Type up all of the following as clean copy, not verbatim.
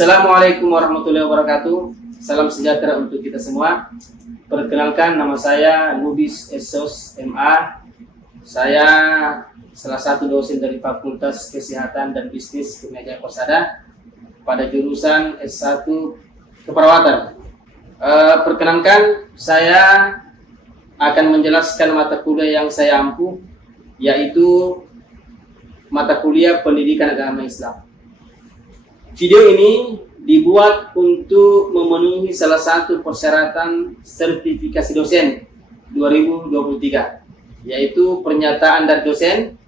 Assalamualaikum warahmatullahi wabarakatuh. Salam sejahtera untuk kita semua. Perkenalkan, nama saya Lubis Esos MA. Saya salah satu dosen dari Fakultas Kesehatan dan Bisnis Kurnia Jaya Persada pada jurusan S1 Keperawatan. Perkenalkan, saya akan menjelaskan mata kuliah yang saya ampu, yaitu mata kuliah Pendidikan Agama Islam. Video ini dibuat untuk memenuhi salah satu persyaratan sertifikasi dosen 2023, yaitu pernyataan dari dosen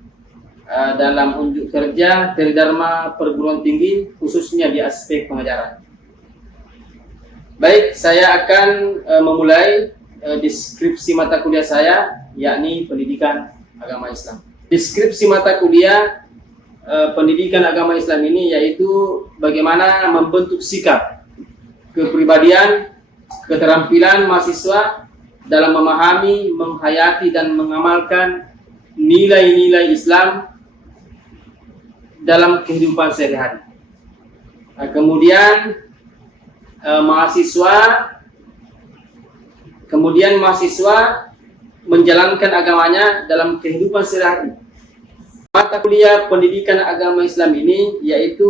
dalam unjuk kerja Tridharma Perguruan Tinggi, khususnya di aspek pengajaran. Baik, saya akan memulai deskripsi mata kuliah saya, yakni Pendidikan Agama Islam. Deskripsi mata kuliah Pendidikan Agama Islam ini yaitu bagaimana membentuk sikap, kepribadian, keterampilan mahasiswa dalam memahami, menghayati, dan mengamalkan nilai-nilai Islam dalam kehidupan sehari-hari. Kemudian mahasiswa menjalankan agamanya dalam kehidupan sehari-hari. Mata kuliah Pendidikan Agama Islam ini yaitu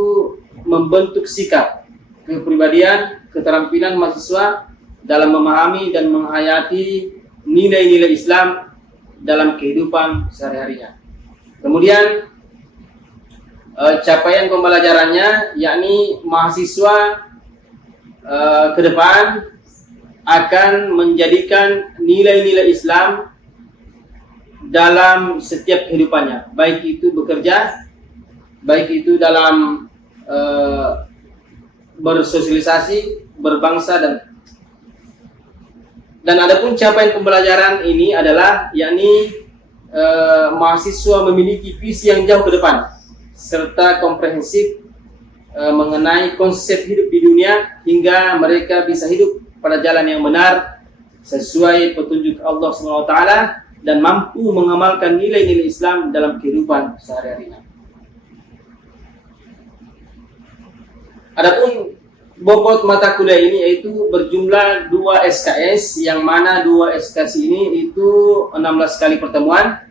membentuk sikap, kepribadian, keterampilan mahasiswa dalam memahami dan menghayati nilai-nilai Islam dalam kehidupan sehari-harinya. Kemudian capaian pembelajarannya, yakni mahasiswa ke depan akan menjadikan nilai-nilai Islam dalam setiap kehidupannya, baik itu bekerja, baik itu dalam bersosialisasi, berbangsa, dan adapun capaian pembelajaran ini adalah yakni mahasiswa memiliki visi yang jauh ke depan serta komprehensif mengenai konsep hidup di dunia hingga mereka bisa hidup pada jalan yang benar sesuai petunjuk Allah SWT dan mampu mengamalkan nilai-nilai Islam dalam kehidupan sehari-harinya. Adapun bobot mata kuliah ini yaitu berjumlah 2 SKS, yang mana 2 SKS ini itu 16 kali pertemuan,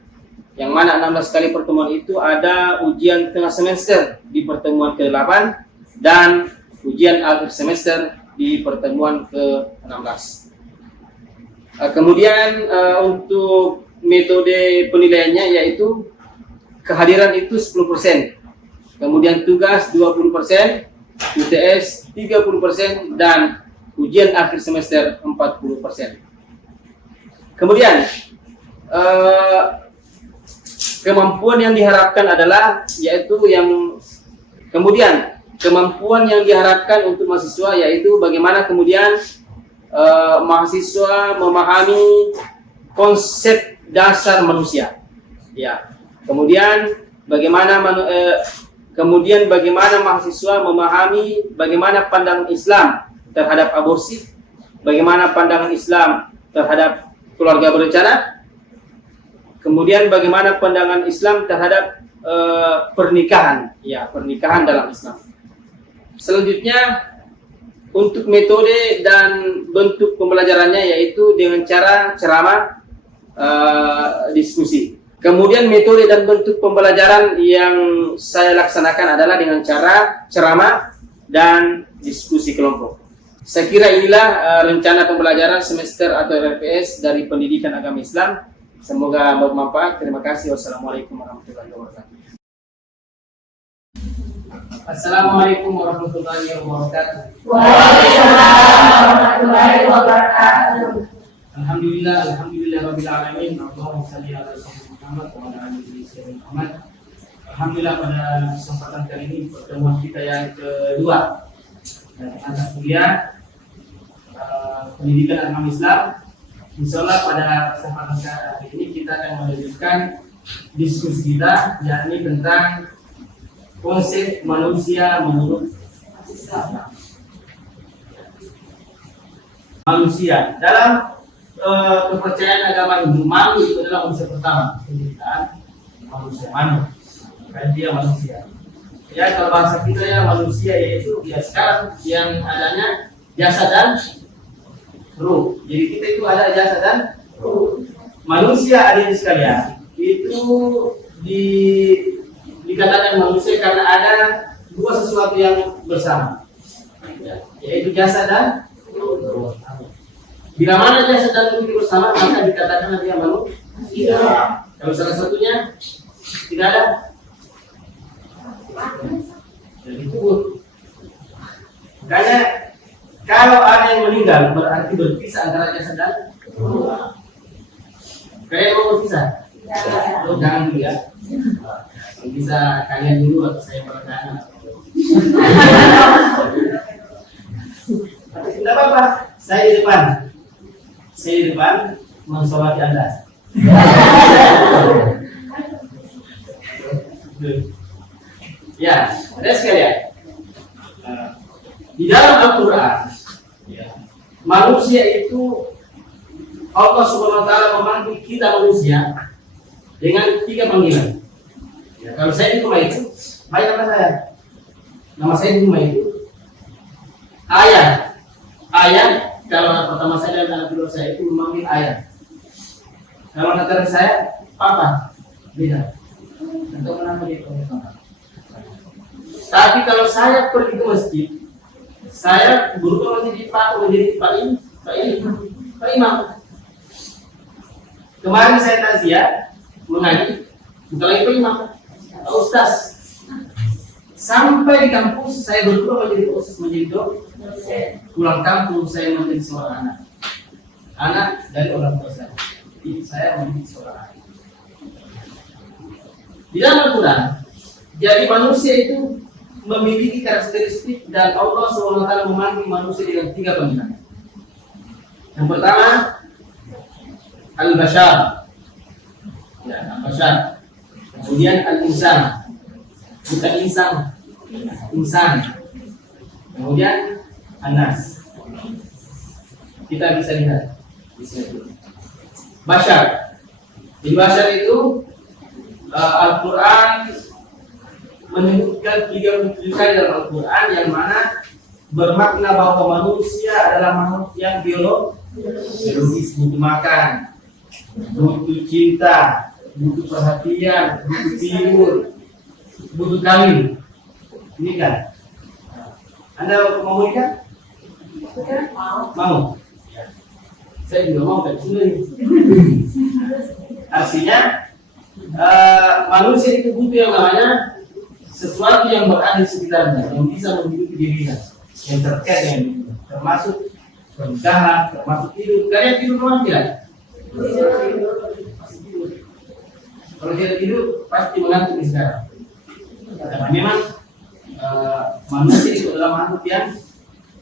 yang mana 16 kali pertemuan itu ada ujian tengah semester di pertemuan ke-8 dan ujian akhir semester di pertemuan ke-16. Kemudian untuk metode penilaiannya yaitu kehadiran itu 10%, kemudian tugas 20%, UTS 30%, dan ujian akhir semester 40%. Kemudian kemampuan yang diharapkan adalah kemampuan yang diharapkan untuk mahasiswa yaitu bagaimana kemudian mahasiswa memahami konsep dasar manusia, ya. Kemudian bagaimana mahasiswa memahami bagaimana pandangan Islam terhadap aborsi, bagaimana pandangan Islam terhadap keluarga berencana, kemudian bagaimana pandangan Islam terhadap pernikahan dalam Islam. Selanjutnya, untuk metode dan bentuk pembelajarannya yaitu dengan cara ceramah, diskusi. Kemudian metode dan bentuk pembelajaran yang saya laksanakan adalah dengan cara ceramah dan diskusi kelompok. Saya kira inilah rencana pembelajaran semester atau RPS dari Pendidikan Agama Islam. Semoga bermanfaat. Terima kasih. Wassalamualaikum warahmatullahi wabarakatuh. Assalamualaikum warahmatullahi wabarakatuh. Waalaikumsalam warahmatullahi wabarakatuh. Alhamdulillah rabbil alamin. Allahumma shalli ala sayyidina Muhammad wa ala ali sayyidina Muhammad. Alhamdulillah, pada kesempatan kali ini pertemuan kita yang kedua dari mata kuliah Pendidikan Agama Islam. Insyaallah pada kesempatan kali ini kita akan melanjutkan diskusi kita, yakni tentang konsep manusia menurut Islam. Manusia dalam kepercayaan agama Hindu, manusia itu adalah manusia pertama, penciptaan manusia, dan dia manusia. Ya, kalau bahasa kita ya manusia yaitu ya sekarang yang adanya jasad dan ruh. Jadi kita itu ada jasad dan ruh. Manusia ada sekalian itu dikatakan manusia karena ada dua sesuatu yang bersama, ya, yaitu jasad dan ruh. Bila mana jasad dan ruh itu bersama maka dikatakan dia manusia. Kalau salah satunya tidak ada, jadi kubur. Makanya kalau ada yang meninggal berarti berpisah antara jasad dan ruh. Kalian mau berpisah? Oh, jangan dulu ya. Bisa kalian dulu atau saya belakangan. Tidak apa-apa. Saya di depan. Saya di depan mensolati Anda. Ya, ada sekalian. Di dalam Al-Quran, manusia itu Allah Subhanahu Wa Taala memanggil kita manusia dengan 3 panggilan. Ya, kalau saya di rumah itu, baik nama saya. Nama saya di rumah itu ayah. Ayah, kalau anak pertama saya dan anak kedua saya itu memanggil ayah. Kalau anak terakhir saya, papa. Beda. Untuk menama dia papa. Tapi kalau saya pergi ke masjid, saya berubah menjadi pak imam. Kemarin saya takziah mengaji, bukan lagi pak imam, ustaz. Sampai di kampus saya berubah menjadi ustaz, menjadi dosen. Pulang kampung saya menjadi seorang anak dari orang tua saya. Jadi saya menjadi seorang anak. Di dalam Al-Quran, jadi manusia itu memiliki karakteristik dan Allah SWT memanggil manusia dengan 3 panggilan. Yang pertama, Al-Bashar. Ya, Al-Bashar. Kemudian Al-Insan. Bukan insan. Kemudian Anas. Kita bisa lihat di sini. Bashar. Di Bashar itu Al-Quran menyebutkan 3 kali dalam Al-Quran yang mana bermakna bahwa manusia adalah makhluk yang biologis, butuh makan, butuh cinta, butuh perhatian, butuh tidur, butuh kawin. Ini kan? Anda mau nikah? Mau? Saya juga mau kan sini. Artinya manusia itu butuh yang namanya sesuatu yang berada di sekitarnya, yang bisa menghidupi dirinya, yang terkait dengan itu, termasuk pernikahan, termasuk tidur. Kalian tidur rumah tidak? Kalau tidak tidur, pasti mengantuk di sekarang. Karena memang manusia itu adalah makhluk yang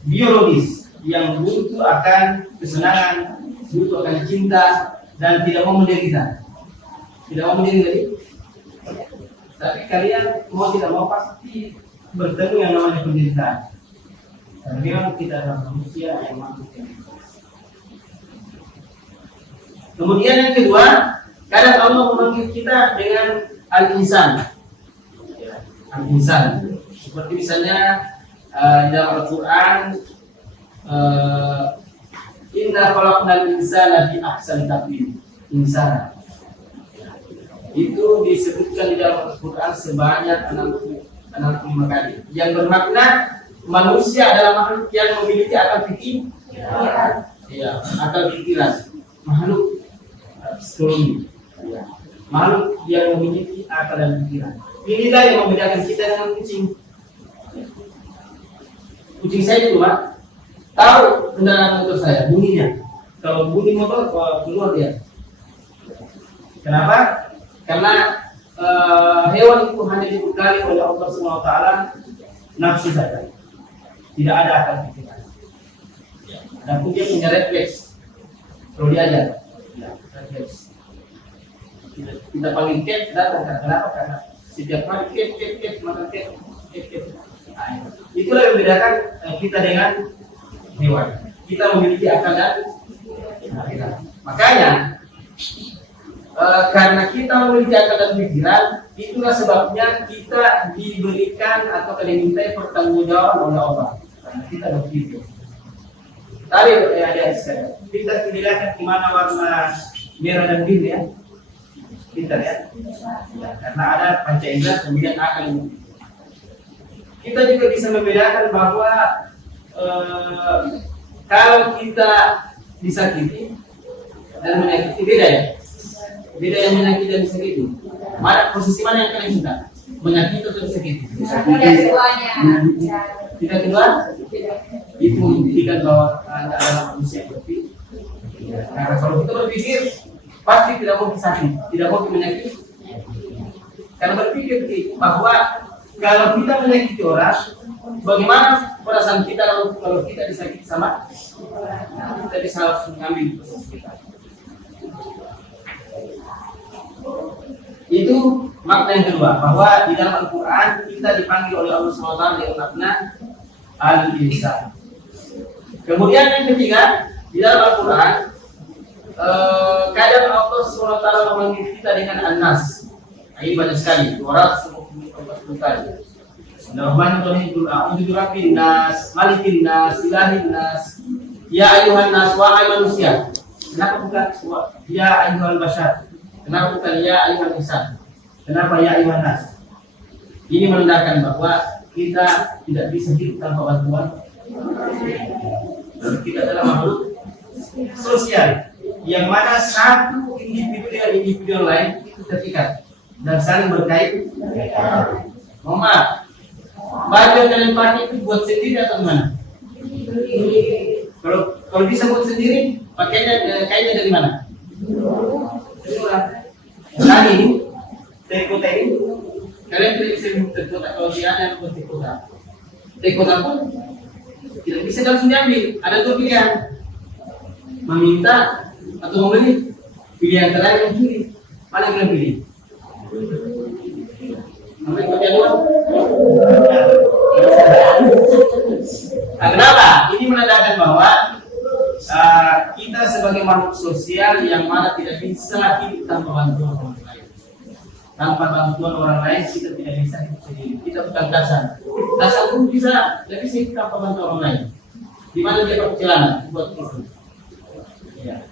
biologis, yang butuh akan kesenangan, butuh akan cinta, dan tidak mau menderita. Tidak mau menderita. Tapi kalian mau tidak mau pasti bertemu yang namanya penderitaan. Karena memang kita adalah manusia yang makhluk yang biologis. Kemudian yang kedua, kadang Allah memanggil kita dengan al-insan. Al-insan. Seperti misalnya dalam Al-Quran, Inna khalaqnal insana fi ahsani taqwim. Insan. Itu disebutkan di dalam Al-Quran sebanyak 65 kali. Yang bermakna manusia adalah makhluk yang memiliki akal pikiran. Ya, akal pikiran. Makhluk psikologi. Ya. Makhluk yang memiliki akal dan pikiran. Inilah yang membedakan kita dengan kucing. Kucing saya di rumah tahu kendaraan motor saya, bunyinya. Kalau bunyi motor, keluar dia. Kenapa? Karena hewan itu hanya dibekali oleh Allah SWT nafsu saja, tidak ada akal pikiran. Dan dia punya refleks. Kalau diajar, ya, refleks. Kita panggil cat datang. Kenapa? Karena setiap kali cat maka cat. Itulah yang membedakan kita dengan hewan. Kita memiliki akal dan pikiran. Makanya karena kita memiliki akal dan pikiran, itulah sebabnya kita diberikan atau dimintai pertanggungjawaban oleh Allah. Karena kita begitu. Tadi ada sekali. Kita tidak di mana warna merah dan biru ya. Kita ya. Karena ada panca indera kemudian akal. Kita juga bisa membedakan bahwa kalau kita disakiti dan menyakiti beda ya. Beda yang menyakiti dan disakiti. Mana posisi mana yang kalian suka? Menyakiti atau disakiti? Tidak kedua? Itu membuktikan bahwa Anda adalah manusia yang berpikir. Karena kalau kita berpikir, pasti tidak mau disakiti, tidak mau menyakiti. Karena berpikir bahwa kalau kita menyakiti orang, bagaimana perasaan kita kalau kita disakiti sama? Kita bisa langsung mengambil posisi kita. Itu makna yang kedua, bahwa di dalam Al-Quran kita dipanggil oleh Allah SWT dengan makna al-insan. Kemudian yang ketiga, di dalam Al-Quran kadang Allah SWT memanggil kita dengan An-Nas. Ini banyak sekali, 240 kali. Bismillahirrahmanirrahim. A'udzu birabbin nas, malikin nas, ilahin nas. Ya ayuhan nas, wahai manusia. Kenapa bukan ya ayuhal bashar? Kenapa bukan ya ayuhan insan? Kenapa ya ayuhan nas? Ini menandakan bahwa kita tidak bisa hidup tanpa bantuan. Kita adalah makhluk sosial yang mana satu individu dengan individu yang lain itu terikat dan saling berkait. Mama, baju yang kalian pakai itu buat sendiri atau mana? Kalau bisa buat sendiri, pakainya kainnya dari mana? Tadi ini, terkota ini, kalian tidak bisa terkota kalau tidak ada yang buat terkota. Terkota pun tidak bisa langsung diambil. Ada dua pilihan, meminta atau membeli. Pilihan terakhir mencuri. Mana yang kalian pilih? Ambil bagian luar. Nah, kenapa? Ini menandakan bahwa kita sebagai makhluk sosial yang mana tidak bisa hidup tanpa bantuan orang lain. Tanpa bantuan orang lain kita tidak bisa hidup sendiri. Kita bukan Tarzan. Tarzan pun bisa, tidak bisa hidup tanpa bantuan orang lain. Di mana dia pakai celana buat turun? Ya.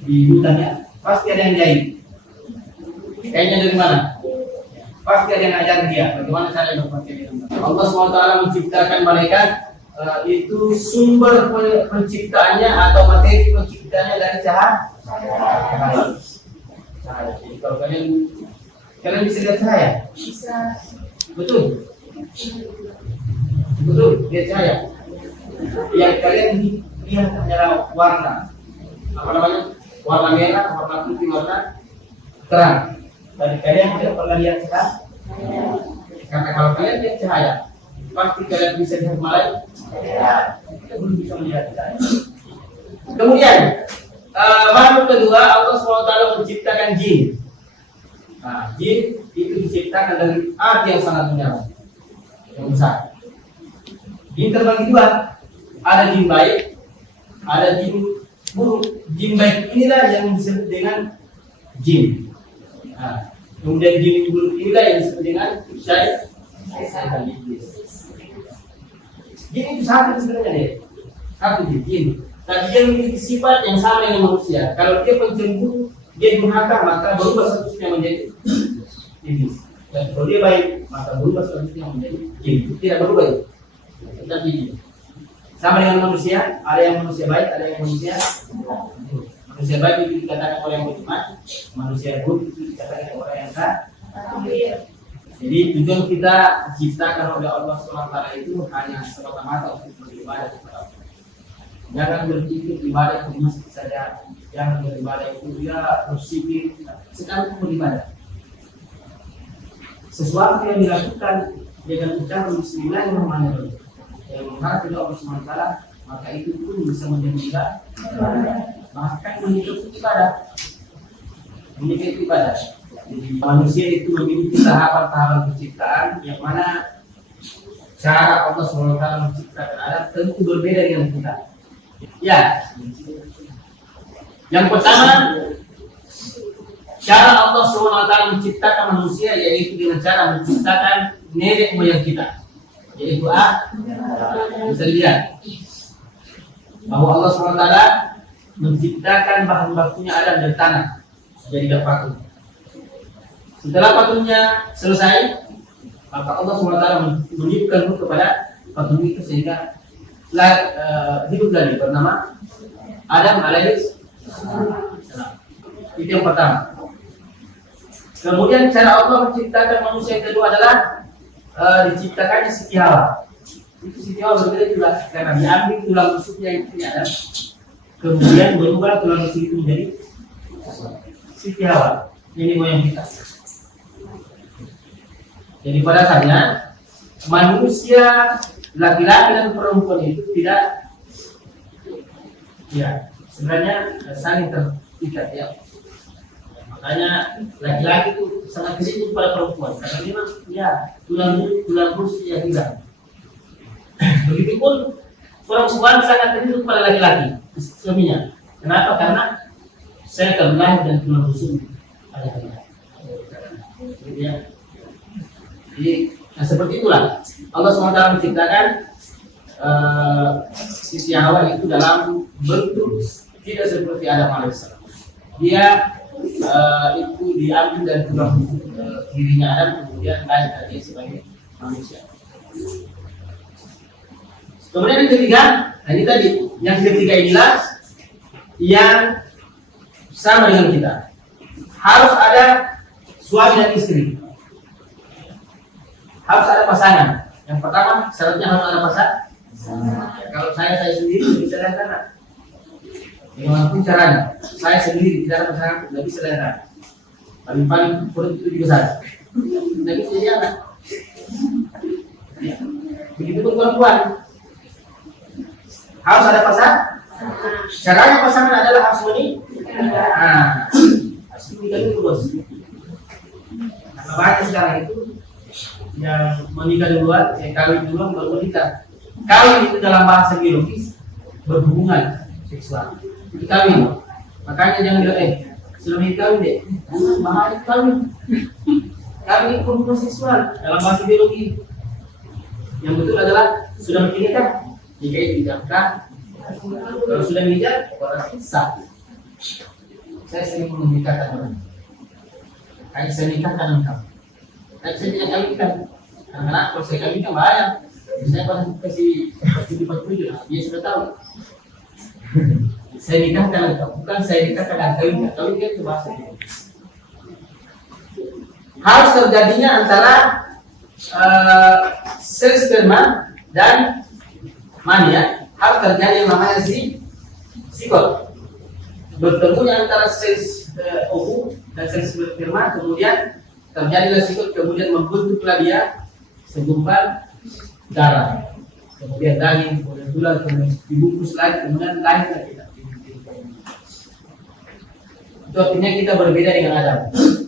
Di hutan ya, pasti ada yang jahit. Kayaknya dari mana? Pasti ada yang ajar dia bagaimana cara berpakaian. Allah SWT menciptakan malaikat itu sumber penciptaannya atau materi penciptaannya dari cahaya. Jadi kalau kalian bisa lihat cahaya? Bisa. Betul. Betul, lihat cahaya. Yang kalian lihat hanyalah warna. Apa namanya? Warna merah, warna putih, warna terang. Tadi kalian tidak pernah lihat cahaya. Karena kalau kalian lihat cahaya, pasti kalian bisa lihat malaikat. Kita belum bisa melihat cahaya. Kemudian makhluk kedua, Allah SWT menciptakan jin. Nah, jin itu diciptakan dari api yang sangat menyala, yang besar. Jin terbagi dua, ada jin baik, ada jin buruk. Jin baik inilah yang disebut dengan jin. Nah, kemudian jin buruk inilah yang disebut dengan syaitan iblis. Jin itu satu sebenarnya deh, satu jin. Tapi dia memiliki sifat yang sama dengan manusia. Kalau dia pencemburu, dia durhaka, maka berubah statusnya menjadi iblis. Dan kalau dia baik, maka berubah statusnya menjadi jin. Tidak berubah itu, tetap jin. Sama dengan manusia, ada yang manusia baik, ada yang manusia buruk. Manusia baik itu dikatakan orang yang beriman, manusia buruk itu dikatakan orang yang kafir. Jadi tujuan kita diciptakan oleh Allah SWT itu hanya semata-mata untuk beribadah kepada Allah. Jangan berpikir ibadah itu masjid saja, jangan beribadah itu dia bersikir, sekarang itu beribadah. Sesuatu yang dilakukan dengan ucapan Bismillahirrahmanirrahim yang mengharap kepada Allah SWT, maka itu pun bisa menjadi ibadah. Bahkan menyebut ibadah, menyebut ibadah. Jadi manusia itu memiliki tahapan-tahapan penciptaan yang mana cara Allah SWT menciptakan Adam tentu berbeda dengan kita. Ya, yang pertama cara Allah SWT menciptakan manusia yaitu dengan cara menciptakan nenek moyang kita, yaitu bisa dilihat bahwa Allah SWT menciptakan bahan bakunya Adam dari tanah, jadikan patung. Setelah patungnya selesai, maka Allah SWT menunjukkan ruh kepada patung itu sehingga hidup lagi bernama Adam alaihissalam. Itu yang pertama. Kemudian cara Allah menciptakan manusia yang kedua adalah diciptakannya Siti Hawa. Itu Siti Hawa berbeda juga karena diambil tulang rusuknya itu Adam, kemudian berubah tulang rusuk itu menjadi Siti Hawa. Ini moyang kita. Jadi pada asalnya manusia laki-laki dan perempuan itu tidak, ya sebenarnya saling terikat ya. Makanya laki-laki itu sangat kecil pada perempuan karena memang ya tulang rusuk yang hilang. Begitupun perempuan sangat kecil pada laki-laki suaminya. Kenapa? Karena saya terlahir dan tulang rusuk ada hilang. Gitu ya. Jadi seperti itulah Allah SWT menciptakan Siti Hawa itu dalam bentuk tidak seperti Adam alaihissalam. Dia itu diambil dari tulang dirinya Adam, kemudian lahir dari sebagai manusia. Kemudian yang ketiga, nah ini tadi yang ketiga inilah yang sama dengan kita. Harus ada suami dan istri. Harus ada pasangan. Yang pertama syaratnya harus ada pasangan. Kalau saya sendiri bisa lain-lain. Bagaimanapun caranya, saya sendiri tidak ada pasangan, tidak bisa lain-lain. Paling perut itu juga saya. Tidak bisa jadi anak. Begitu pun perempuan. Harus ada pasangan. Caranya pasangan adalah harus menikah. Harus menikah dulu bos. Karena banyak sekarang itu yang menikah duluan, yang kawin duluan baru menikah. Kawin itu dalam bahasa biologis berhubungan seksual. Itu kawin. Makanya jangan bilang sudah menikah kawin deh. Bahaya kawin. Kawin itu hubungan seksual dalam bahasa biologi. Yang betul adalah sudah menikah. Jika itu dijalankan, kalau sudah menikah, orang sah. Saya sering menikahkan orang. Kayak saya nikahkan engkau. Tapi saya tidak kawinkan. Karena kalau saya kawinkan bahaya. Saya pernah kasih 47, dia sudah tahu. Saya nikahkan engkau, bukan saya nikahkan dan kawinkan. Kawinkan itu bahasa itu. Harus terjadinya antara sel sperma dan mania. Harus terjadi yang namanya sikot. Bertemunya antara sel ovum dan sel sperma, kemudian terjadilah sikot, kemudian membentuklah dia segumpal darah, kemudian daging, kemudian tulang, kemudian dibungkus lagi, kemudian lahirlah kita. Itu artinya kita berbeda dengan Adam.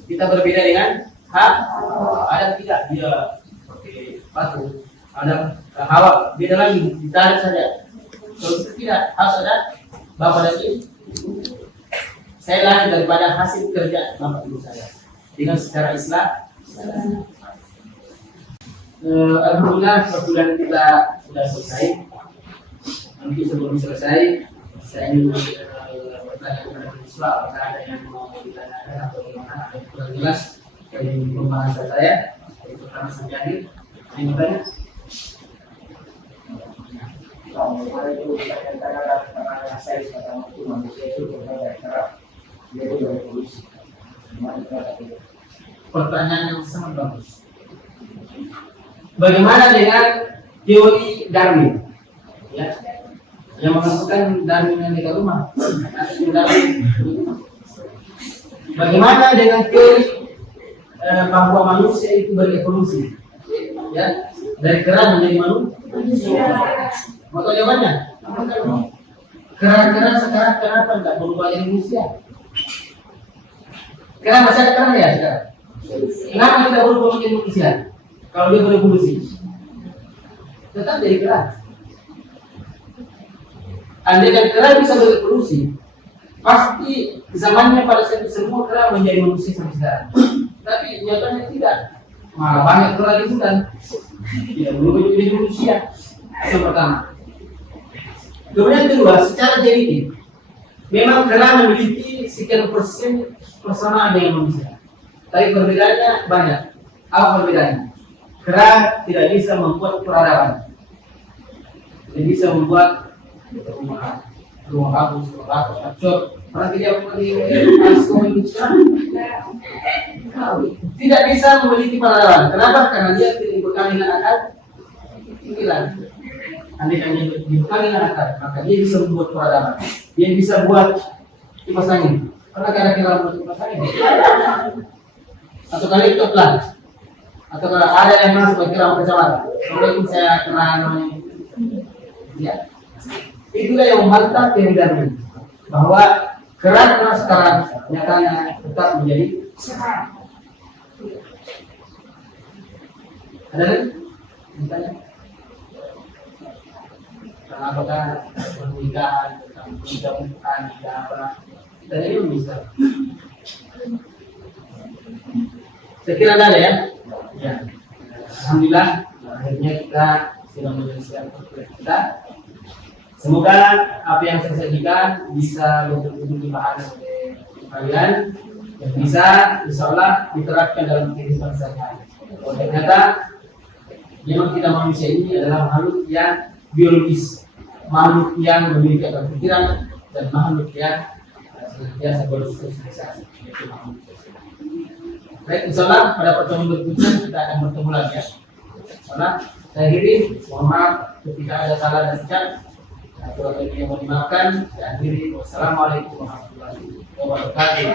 Kita berbeda dengan Adam tidak, dia pakai batu. Adam Hawa beda lagi, ditarik saja. Kalau itu tidak, harus ada bapak dan ibu. Saya lahir daripada hasil kerja bapak ibu saya. Dengan secara Islam. Alhamdulillah perkuliahan kita sudah selesai. Nanti sebelum selesai, saya ingin bertanya kepada siswa apakah ada yang mau ditanyakan atau bagaimana, ada yang kurang jelas dari pembahasan saya. Dari pertama sampai akhir, ada yang bertanya? Pertanyaan yang sangat bagus. Bagaimana dengan teori Darwin? Ya, yang mengatakan Darwin yang di rumah. Bagaimana dengan teori bahwa manusia itu berevolusi? Ya, dari kera menjadi manusia. Mau tahu jawabannya? Kera sekarang kenapa tidak berubah jadi manusia? Kera masih ada kera ya sekarang? Kenapa tidak berubah menjadi manusia? Kalau dia berevolusi, tetap jadi kera. Andai kan kera bisa berevolusi, Pasti zamannya pada saat itu semua kera menjadi manusia sampai sekarang. Tapi nyatanya tidak. Malah banyak kera itu kan tidak berubah jadi manusia. Itu yang pertama. Kemudian kedua, secara genetik memang kera memiliki sekian persen persamaan dengan manusia. Tapi perbedaannya banyak. Apa perbedaannya? Kera tidak bisa membuat peradaban. Tidak bisa membuat rumah bagus, acor. Orang tidak tidak bisa memiliki peradaban. Kenapa? Karena dia tidak dibekali dengan akal pikiran. Andai kan dia dibekali dengan akal, maka dia bisa membuat peradaban. Dia bisa buat kipas angin. Pernah kira-kira buat kipas angin? Atau kali itu plan? Atau kalau ada yang masuk kira kacamata? Soalnya saya kenal namanya. Ya. Itulah yang membantah kebenaran bahwa kera sekarang nyatanya tetap menjadi ada lagi? Misalnya apakah pernikahan, pernikahan, apa? Kita ini bisa. Saya kira ada ya. Ya. Alhamdulillah akhirnya kita sudah menyelesaikan kita. Semoga apa yang saya sajikan bisa betul-betul dipahami oleh kalian dan bisa insya Allah diterapkan dalam kehidupan sehari-hari. Oh, ternyata memang kita manusia ini adalah makhluk yang biologis, makhluk yang memiliki akal pikiran dan makhluk yang senantiasa bersosialisasi. Baik, insya Allah pada pertemuan berikutnya kita akan bertemu lagi ya. Karena saya akhiri, mohon maaf ketika ada salah dan cacat. Kalau yang mau dimaafkan, saya akhiri. Wassalamualaikum warahmatullahi wabarakatuh.